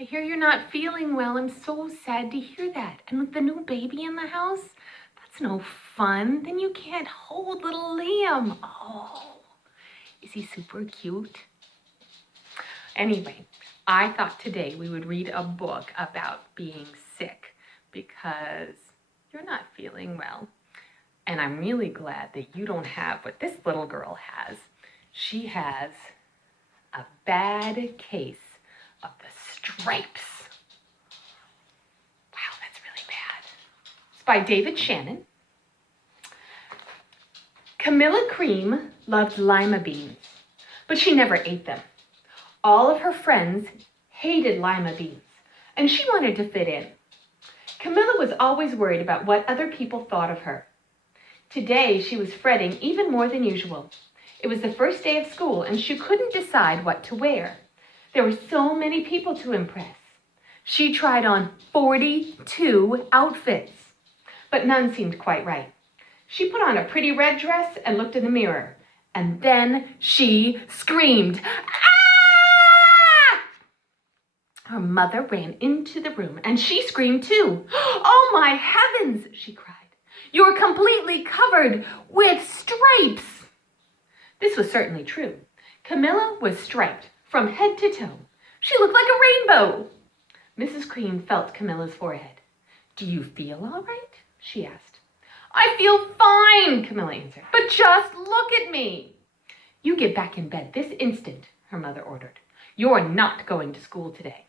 I hear you're not feeling well. I'm so sad to hear that. And with the new baby in the house, that's no fun. Then you can't hold little Liam. Oh, is he super cute? Anyway, I thought today we would read a book about being sick because you're not feeling well. And I'm really glad that you don't have what this little girl has. She has a bad case of the stripes. Wow, that's really bad. It's by David Shannon. Camilla Cream loved lima beans, but she never ate them. All of her friends hated lima beans, and she wanted to fit in. Camilla was always worried about what other people thought of her. Today, she was fretting even more than usual. It was the first day of school, and she couldn't decide what to wear. There were so many people to impress. She tried on 42 outfits, but none seemed quite right. She put on a pretty red dress and looked in the mirror, and then she screamed, "Ah!" Her mother ran into the room, and she screamed too. "Oh my heavens," she cried. "You're completely covered with stripes." This was certainly true. Camilla was striped from head to toe. She looked like a rainbow. Mrs. Cream felt Camilla's forehead. "Do you feel all right?" she asked. "I feel fine," Camilla answered, "but just look at me." "You get back in bed this instant," her mother ordered. "You're not going to school today."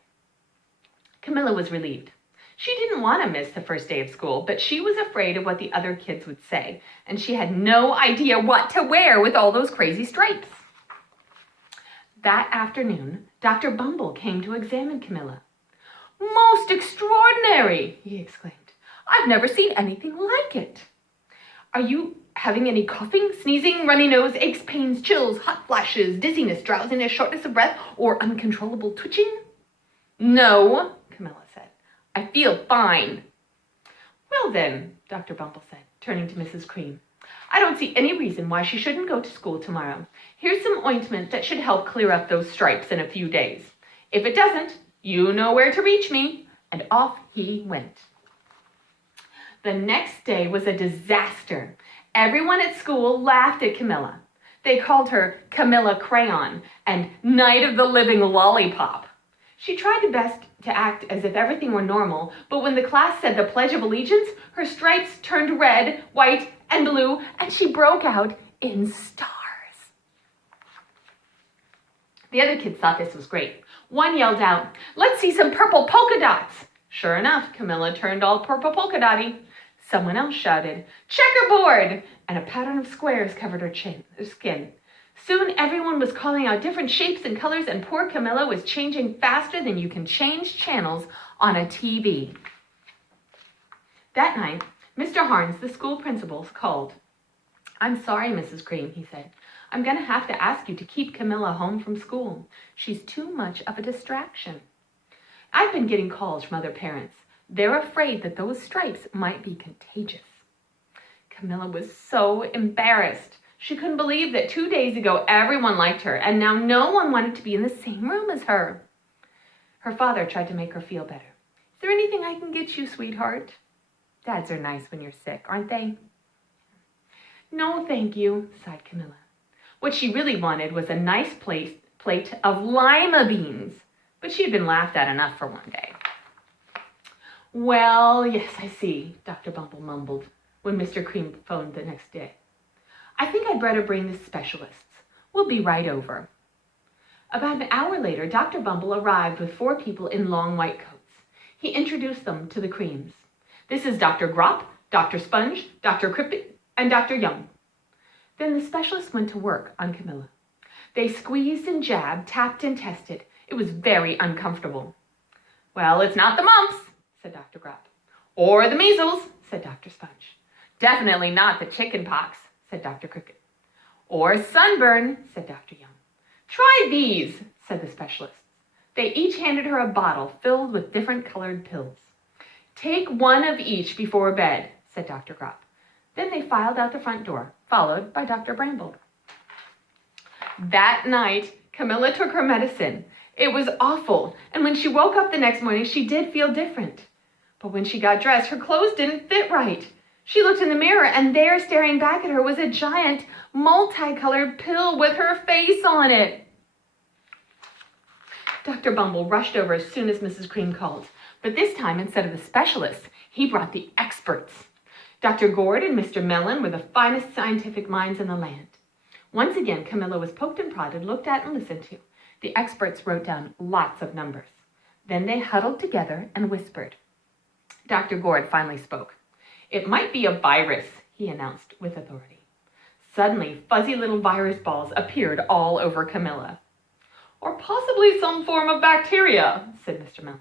Camilla was relieved. She didn't want to miss the first day of school, but she was afraid of what the other kids would say, and she had no idea what to wear with all those crazy stripes. That afternoon, Dr. Bumble came to examine Camilla. "Most extraordinary," he exclaimed. "I've never seen anything like it. Are you having any coughing, sneezing, runny nose, aches, pains, chills, hot flashes, dizziness, drowsiness, shortness of breath, or uncontrollable twitching?" "No," Camilla said. "I feel fine." "Well then," Dr. Bumble said, turning to Mrs. Cream, "I don't see any reason why she shouldn't go to school tomorrow. Here's some ointment that should help clear up those stripes in a few days. If it doesn't, you know where to reach me." And off he went. The next day was a disaster. Everyone at school laughed at Camilla. They called her Camilla Crayon and Night of the Living Lollipop. She tried her best to act as if everything were normal, but when the class said the Pledge of Allegiance, her stripes turned red, white, and blue, and she broke out in stars. The other kids thought this was great. One yelled out, "Let's see some purple polka dots." Sure enough, Camilla turned all purple polka dotty. Someone else shouted, "Checkerboard!" and a pattern of squares covered her skin. Soon everyone was calling out different shapes and colors, and poor Camilla was changing faster than you can change channels on a TV. That night, Mr. Harns, the school principal, called. "I'm sorry, Mrs. Cream," he said. "I'm going to have to ask you to keep Camilla home from school. She's too much of a distraction." I've been getting calls from other parents. They're afraid that those stripes might be contagious. Camilla was so embarrassed. She couldn't believe that 2 days ago everyone liked her, and now no one wanted to be in the same room as her. Her father tried to make her feel better. "Is there anything I can get you, sweetheart?" Dads are nice when you're sick, aren't they? "No, thank you," sighed Camilla. What she really wanted was a nice plate of lima beans, but she had been laughed at enough for one day. "Well, yes, I see," Dr. Bumble mumbled when Mr. Cream phoned the next day. "I think I'd better bring the specialists. We'll be right over." About an hour later, Dr. Bumble arrived with 4 people in long white coats. He introduced them to the Creams. "This is Dr. Grop, Dr. Sponge, Dr. Crippet, and Dr. Young." Then the specialist went to work on Camilla. They squeezed and jabbed, tapped and tested. It was very uncomfortable. "Well, it's not the mumps," said Dr. Grop. "Or the measles," said Dr. Sponge. "Definitely not the chicken pox," said Dr. Cricket. "Or sunburn," said Dr. Young. "Try these," said the specialists. They each handed her a bottle filled with different colored pills. "Take one of each before bed," said Dr. Grop. Then they filed out the front door, followed by Dr. Bramble. That night, Camilla took her medicine. It was awful, and when she woke up the next morning, she did feel different. But when she got dressed, her clothes didn't fit right. She looked in the mirror, and there, staring back at her, was a giant, multicolored pill with her face on it. Dr. Bumble rushed over as soon as Mrs. Cream called. But this time, instead of the specialists, he brought the experts. Dr. Gord and Mr. Mellon were the finest scientific minds in the land. Once again, Camilla was poked and prodded, looked at and listened to. The experts wrote down lots of numbers. Then they huddled together and whispered. Dr. Gord finally spoke. "It might be a virus," he announced with authority. Suddenly, fuzzy little virus balls appeared all over Camilla. "Or possibly some form of bacteria," said Mr. Mellon.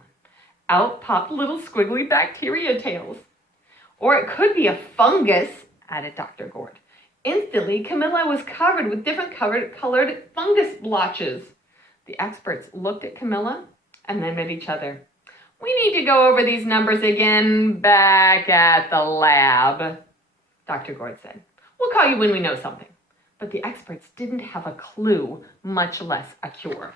Out popped little squiggly bacteria tails. "Or it could be a fungus," added Dr. Gord. Instantly, Camilla was covered with different colored fungus blotches. The experts looked at Camilla and then at each other. "We need to go over these numbers again back at the lab," Dr. Gord said. "We'll call you when we know something." But the experts didn't have a clue, much less a cure.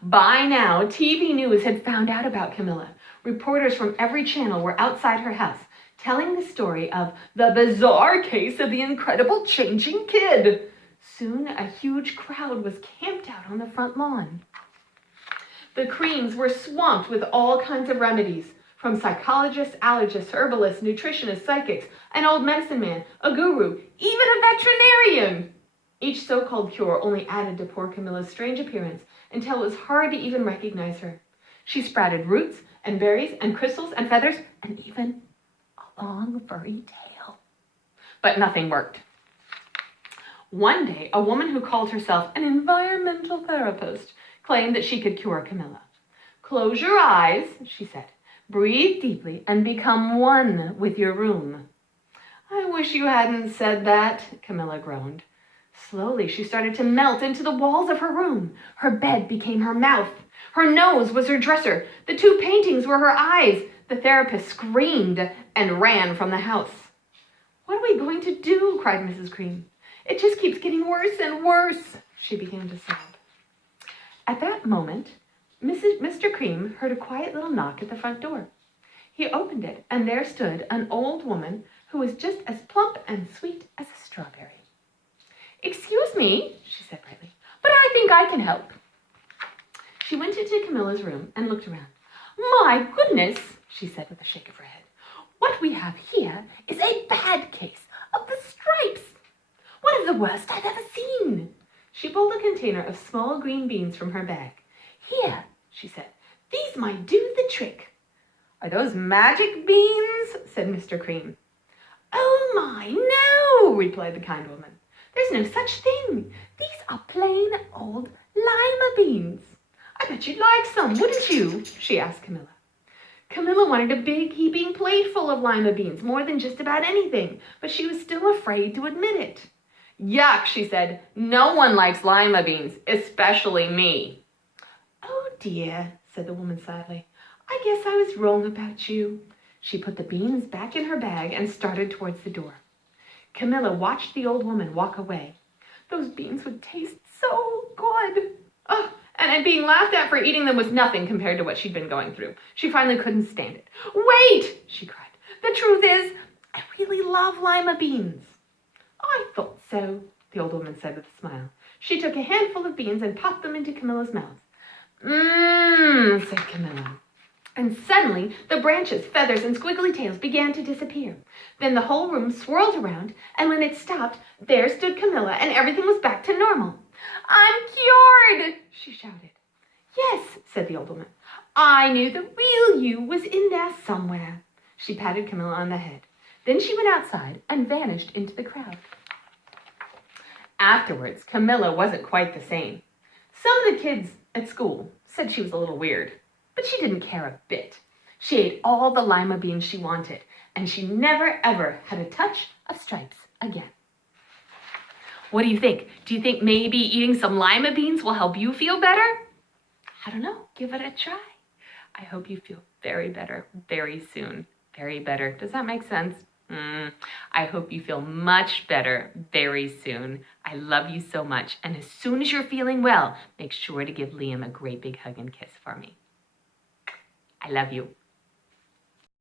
By now, TV news had found out about Camilla. Reporters from every channel were outside her house, telling the story of the bizarre case of the incredible changing kid. Soon, a huge crowd was camped out on the front lawn. The Creams were swamped with all kinds of remedies, from psychologists, allergists, herbalists, nutritionists, psychics, an old medicine man, a guru, even a veterinarian. Each so-called cure only added to poor Camilla's strange appearance until it was hard to even recognize her. She sprouted roots and berries and crystals and feathers and even a long furry tail. But nothing worked. One day, a woman who called herself an environmental therapist claimed that she could cure Camilla. "Close your eyes," she said. "Breathe deeply and become one with your room." "I wish you hadn't said that," Camilla groaned. Slowly, she started to melt into the walls of her room. Her bed became her mouth. Her nose was her dresser. The two paintings were her eyes. The therapist screamed and ran from the house. "What are we going to do?" cried Mrs. Cream. "It just keeps getting worse and worse," she began to sob. At that moment, Mr. Cream heard a quiet little knock at the front door. He opened it, and there stood an old woman who was just as plump and sweet as a strawberry. "Excuse me," she said brightly, "but I think I can help." She went into Camilla's room and looked around. "My goodness," she said with a shake of her head. "What we have here is a bad case of the stripes. One of the worst I've ever seen." She pulled a container of small green beans from her bag. "Here," she said, "these might do the trick." "Are those magic beans?" said Mr. Cream. "Oh my, no," replied the kind woman. "There's no such thing. These are plain old lima beans. I bet you'd like some, wouldn't you?" she asked Camilla. Camilla wanted a big heaping plate full of lima beans, more than just about anything, but she was still afraid to admit it. "Yuck," she said. "No one likes lima beans, especially me." "Oh dear," said the woman sadly. "I guess I was wrong about you." She put the beans back in her bag and started towards the door. Camilla watched the old woman walk away. Those beans would taste so good. Oh, and being laughed at for eating them was nothing compared to what she'd been going through. She finally couldn't stand it. "Wait," she cried. "The truth is, I really love lima beans." "I thought so," the old woman said with a smile. She took a handful of beans and popped them into Camilla's mouth. "Mmm," said Camilla. And suddenly, the branches, feathers, and squiggly tails began to disappear. Then the whole room swirled around, and when it stopped, there stood Camilla, and everything was back to normal. "I'm cured!" she shouted. "Yes," said the old woman. "I knew the real you was in there somewhere." She patted Camilla on the head. Then she went outside and vanished into the crowd. Afterwards, Camilla wasn't quite the same. Some of the kids at school said she was a little weird, but she didn't care a bit. She ate all the lima beans she wanted, and she never, ever had a touch of stripes again. What do you think? Do you think maybe eating some lima beans will help you feel better? I don't know. Give it a try. I hope you feel very better very soon. Very better. Does that make sense? I hope you feel much better very soon. I love you so much. And as soon as you're feeling well, make sure to give Liam a great big hug and kiss for me. I love you.